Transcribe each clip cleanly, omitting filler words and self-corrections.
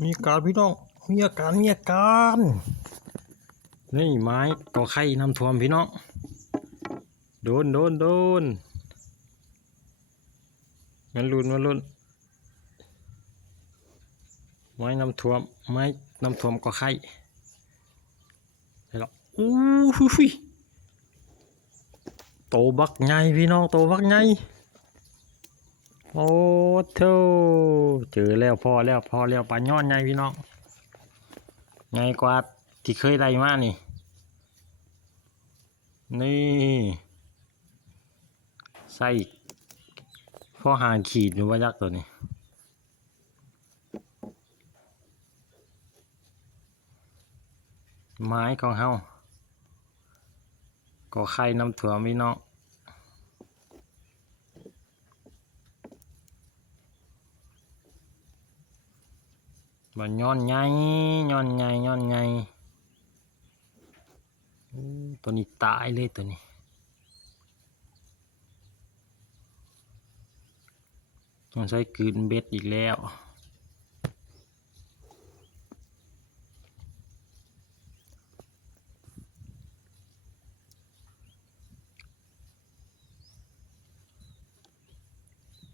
มีอาการพี่น้องมีอาการนี่ไม้ก่อไข่น้ำท่วมพี่น้องโดนมันลุ้นไม้น้ำท่วมก่อไข่ได้หรออู้หูยโตบักใหญ่พี่น้องโตบักใหญ่โอ้เท่าเจอแล้วพอแล้วปลาย้อนใหญ่พี่น้องใหญ่กว่าที่เคยได้มานี่ใส่พ่อหางขีดอยู่ว่ายักษ์ตัวนี้ไม้ของเฮาก่อไข่น้ำถ่วมพี่น้องบ่ย้อนใหญ่ตัวนี้ตายเลยตัวนี้ต้องใช้กลืนเบ็ดอีกแล้ว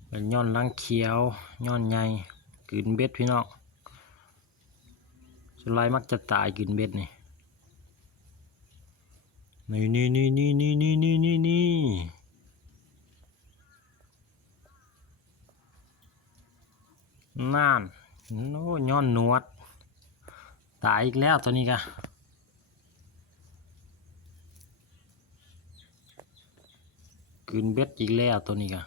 เป็นย้อนลังเขียวย้อนใหญ่กลืนเบ็ดพี่น้องส่วนไรมักจะตายกลืนเบ็ดนี่น่านโอ้ย้อนหนวดตายอีกแล้วตัวนี้กะกลืนเบ็ดอีกแล้วตัวนี้กะ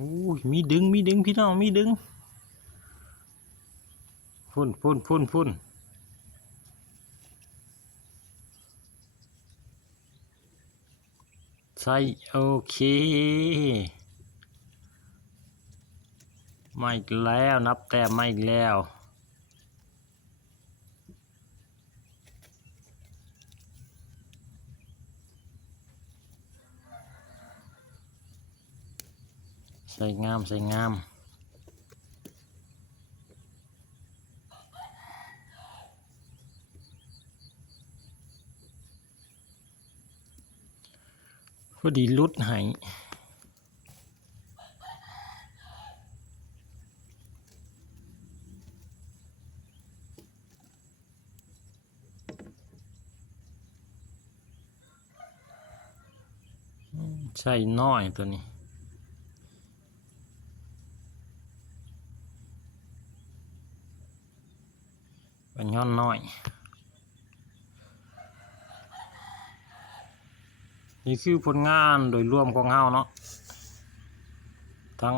โอ้ยมีดึงพี่น้องมีดึงพุ่นใช่โอเคมาอีกแล้วนับแต้มมาอีกแล้วใส่งามพอดีลุดให้ใช่น้อยตัวนี้เป็นย้อนน้อยนี่คือผลงานโดยรวมของเฮาเนาะทั้ง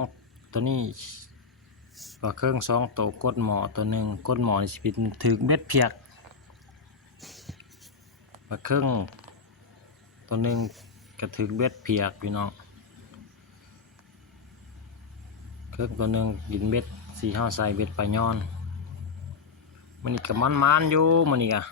ตัวนี้ปลาเครื่อง2ตัวกดหมอตัวหนึ่งกดหมอสิเป็นถึกเบ็ดเพียกปลาเครื่องตัวหนึ่งกระถึกเบ็ดเพียกพี่น้องเครื่องตัวหนึ่งกินเบ็ดสีห้าใส่เบ็ดปลาย้อนมันอีกกับมันอยู่มันอีกอะ